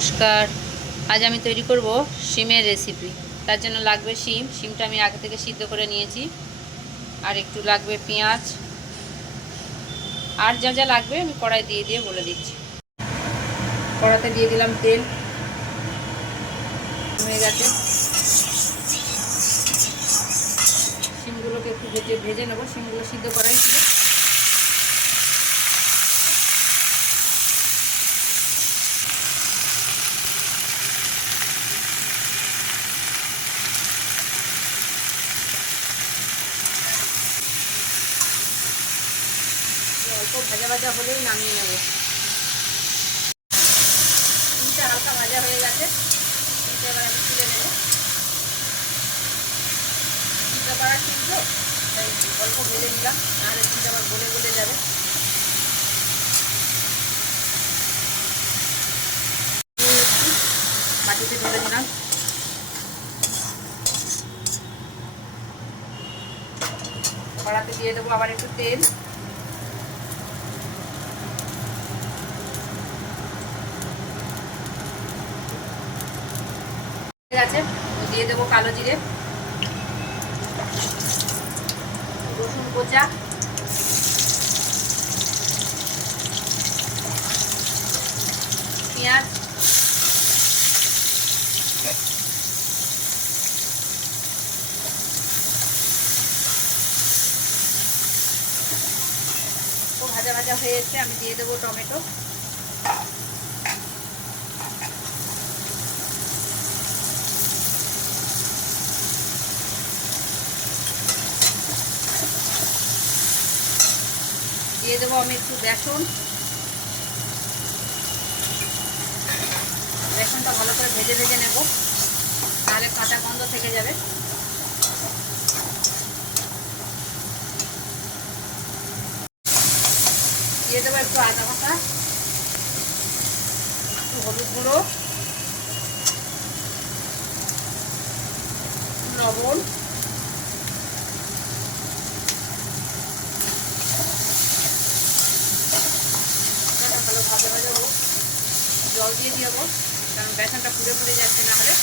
নমস্কার। আজ আমি তৈরি করব শিমের রেসিপি। তার জন্য লাগবে শিমটা আমি আগে থেকে সিদ্ধ করে নিয়েছি, আর একটু লাগবে পেঁয়াজ, আর যা যা লাগবে আমি কড়াই দিয়ে বলে দিচ্ছি। কড়াতে দিয়ে দিলাম তেল, হয়ে গেছে। শিমগুলোকে একটু ভেজে নেবো। শিমগুলো সিদ্ধ করাই ছিল। অল্প ভাজা ভাজা হলেই নামিয়ে নেব। শিমটা হালকা ভাজা হয়ে গেছে, শিমটা এবার আমি তুলে নেব। সিদ্ধ করা শিম তো, তাই অল্প ভেজে নিলাম, নাহলে শিমটা আবার গলে গলে যাবে। মাটিতে ঢেলে দিলাম। কড়াতে দিয়ে দেবো আবার একটু তেল, ঠিক আছে। দিয়ে দেবো কালো জিরে, রসুন কোচা, পেঁয়াজ, ও ভাজা ভাজা হয়ে এসছে। আমি দিয়ে দেবো টমেটো, দিয়ে দেবো আমি একটু বেসনটা ভালো করে ভেজে নেব, তাহলে কাঁচা গন্ধ থেকে যাবে। দিয়ে দেবো একটু আদা বাটা, একটু হলুদ গুঁড়ো, লবণ, ভালো ভাজা ভাজা হোক। জল দিয়ে দেবো, কারণ বেসনটা পুড়ে যাচ্ছে, না হলে।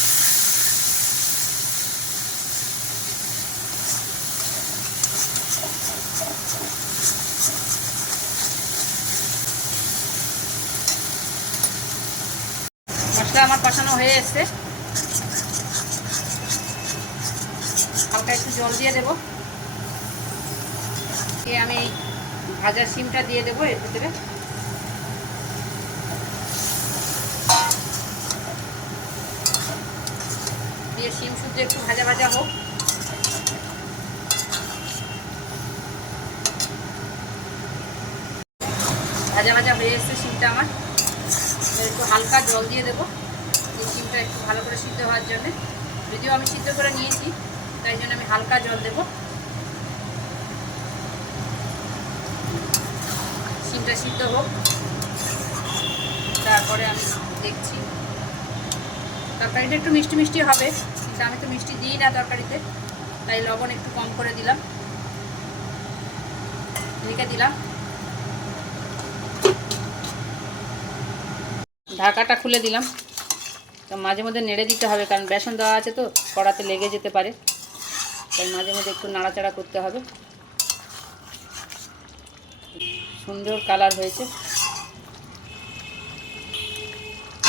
মশলা আমার কষানো হয়ে এসছে, হালকা একটু জল দিয়ে দেবো। আমি ভাজা শিমটা দিয়ে দেবো এর ভিতরে। দিয়ে শিম শুদ্ধ একটু ভাজা ভাজা হোক। ভাজা ভাজা হয়ে এসছে শিমটা আমার। একটু হালকা জল দিয়ে দেবো, এই শিমটা একটু ভালো করে সিদ্ধ হওয়ার জন্যে। যদিও আমি সিদ্ধ করে নিয়েছি, তাই জন্য আমি হালকা জল দেবো। শিমটা সিদ্ধ হোক, তারপরে আমি দেখছি। তরকারিটা একটু মিষ্টি মিষ্টি হবে, কিন্তু আমি তো মিষ্টি দিই না তরকারিতে, তাই লবণ একটু কম করে দিলাম। ঢেকে দিলাম। ঢাকাটা খুলে দিলাম। তো মাঝে মধ্যে নেড়ে দিতে হবে, কারণ বেসন দেওয়া আছে তো, কড়াতে লেগে যেতে পারে, তাই মাঝে মধ্যে একটু নাড়াচাড়া করতে হবে। সুন্দর কালার হয়েছে,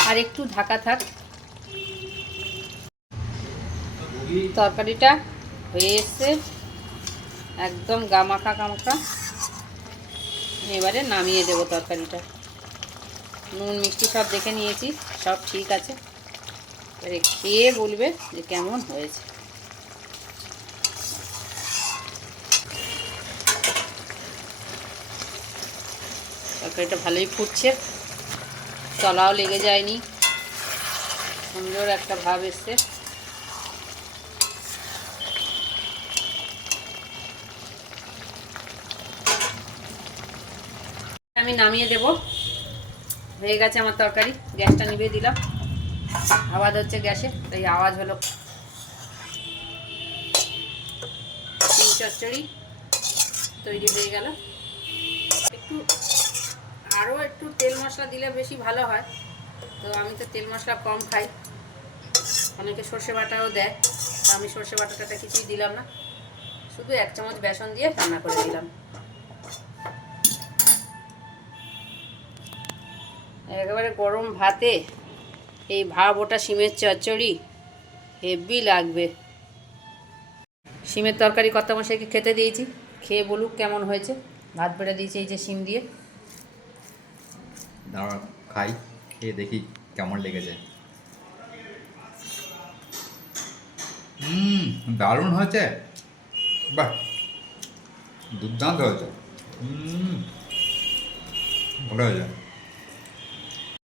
আর একটু ঢাকা থাক। তরকারিটা হয়ে এসছে, একদম গামাখা গামাখা। এবারে নামিয়ে দেবো তরকারিটা। নুন মিষ্টি সব দেখে নিয়েছি, সব ঠিক আছে। এবারে খেয়ে বলবে যে কেমন হয়েছে। তরকারিটা ভালোই ফুটছে, তলাও লেগে যায়নি, সুন্দর একটা ভাব এসছে। আমি নামিয়ে দেব। হয়ে গেছে আমার তরকারি। গ্যাসটা নিভিয়ে দিলাম, আওয়াজ হচ্ছে গ্যাসে, তাই আওয়াজ হলো। শিম চচ্চড়ি তৈরি হয়ে গেল। একটু আরও একটু তেল মশলা দিলে বেশি ভালো হয়, তো আমি তো তেল মশলা কম খাই, অনেকে সর্ষে বাটাও দেয়, তো আমি সর্ষে বাটাটা কিছুই দিলাম না, শুধু 1 চামচ বেসন দিয়ে রান্না করে দিলাম। একেবারে গরম ভাতে এই ভাব ওটা শিমের চচ্চড়ি হেভি লাগবে। শিমের তরকারি কর্তামশাইকে খেতে দিয়েছি, খেয়ে বলুক কেমন হয়েছে। ভাত বেড়ে দিয়েছি এই যে শিম দিয়ে। দাঁড়া খাই, খেয়ে দেখি কেমন লেগেছে। দারুণ হয়েছে, বাহ দুর্দান্ত হয়েছে, ভালো হয়েছে।